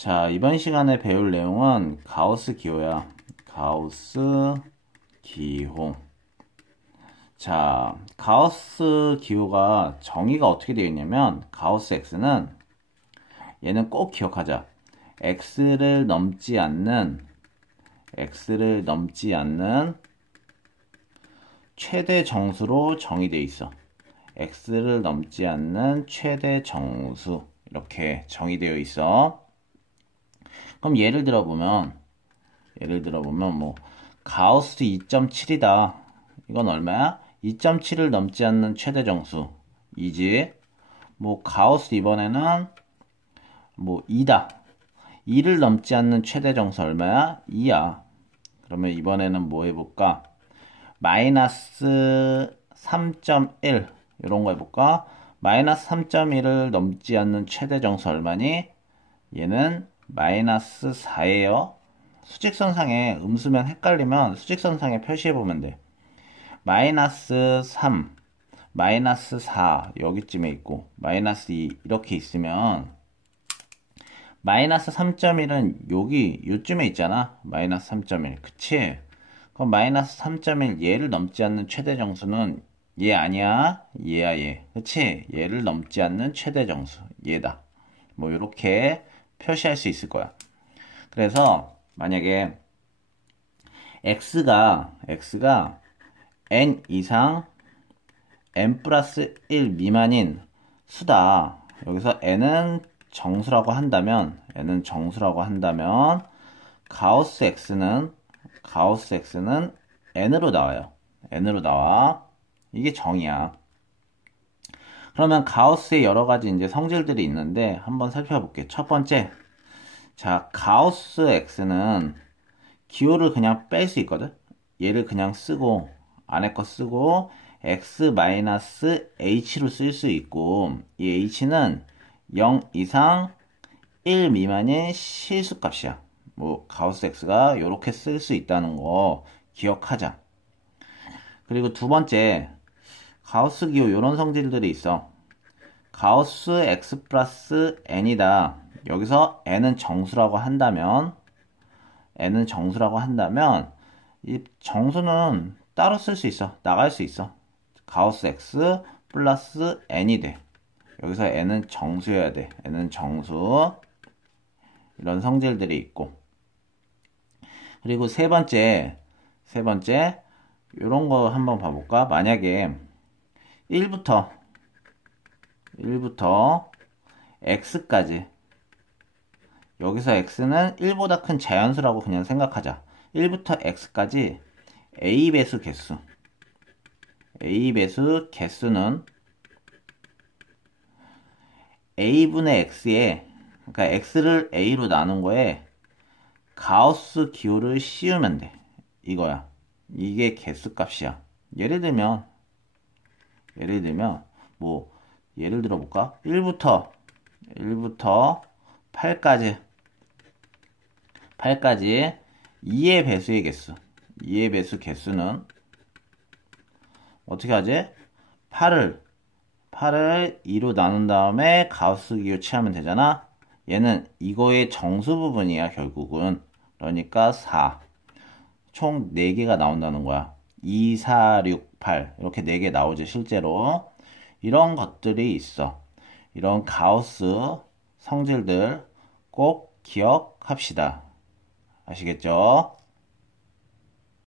자, 이번 시간에 배울 내용은 가우스 기호야. 가우스 기호. 자, 가우스 기호가 정의가 어떻게 되어 있냐면 가우스 x는 얘는 꼭 기억하자. x를 넘지 않는 x를 넘지 않는 최대 정수로 정의되어 있어. x를 넘지 않는 최대 정수 이렇게 정의되어 있어. 그럼 예를 들어 보면 예를 들어 보면 뭐 가우스 2.7이다. 이건 얼마야? 2.7을 넘지 않는 최대 정수 2지. 뭐 가우스 이번에는 뭐 2다. 2를 넘지 않는 최대 정수 얼마야? 2야. 그러면 이번에는 뭐 해볼까? 마이너스 3.1 이런 거 해볼까? 마이너스 3.1을 넘지 않는 최대 정수 얼마니? 얘는 마이너스 4예요. 수직선상에 음수면 헷갈리면 수직선상에 표시해보면 돼. 마이너스 3, 마이너스 4 여기쯤에 있고 마이너스 2 이렇게 있으면 마이너스 3.1은 여기 요쯤에 있잖아. 마이너스 3.1 그치? 그럼 마이너스 3.1 얘를 넘지 않는 최대 정수는 얘 아니야? 얘야 얘. 그치? 얘를 넘지 않는 최대 정수 얘다. 뭐 이렇게 표시할 수 있을 거야. 그래서 만약에 x가 x가 n 이상 n 플러스 1 미만인 수다. 여기서 n은 정수라고 한다면 n은 정수라고 한다면 가우스 x는 가우스 x는 n으로 나와요. n으로 나와. 이게 정이야. 그러면 가우스의 여러 가지 이제 성질들이 있는데 한번 살펴볼게. 첫 번째, 자 가우스 x는 기호를 그냥 뺄 수 있거든. 얘를 그냥 쓰고 안에 거 쓰고 x 마이너스 h로 쓸 수 있고 이 h는 0 이상 1 미만의 실수값이야. 뭐 가우스 x가 이렇게 쓸 수 있다는 거 기억하자. 그리고 두 번째 가우스 기호 이런 성질들이 있어. 가우스 x 플러스 n이다. 여기서 n은 정수라고 한다면 n은 정수라고 한다면 이 정수는 따로 쓸 수 있어. 나갈 수 있어. 가우스 x 플러스 n이 돼. 여기서 n은 정수여야 돼. n은 정수. 이런 성질들이 있고. 그리고 세 번째, 세 번째, 이런 거 한번 봐볼까? 만약에 1부터 1부터 x까지 여기서 x는 1보다 큰 자연수라고 그냥 생각하자. 1부터 x까지 a 배수 개수 a 배수 개수는 a분의 x에 그러니까 x를 a로 나눈 거에 가우스 기호를 씌우면 돼. 이거야. 이게 개수 값이야. 예를 들면 예를 들면 뭐 예를 들어 볼까? 1부터 1부터 8까지 8까지 2의 배수의 개수 2의 배수 개수는 어떻게 하지? 8을 8을 2로 나눈 다음에 가우스 기호 취하면 되잖아. 얘는 이거의 정수 부분이야 결국은. 그러니까 4. 총 4개가 나온다는 거야. 2, 4, 6, 8 이렇게 4개 나오죠 실제로. 이런 것들이 있어. 이런 가우스 성질들 꼭 기억합시다. 아시겠죠?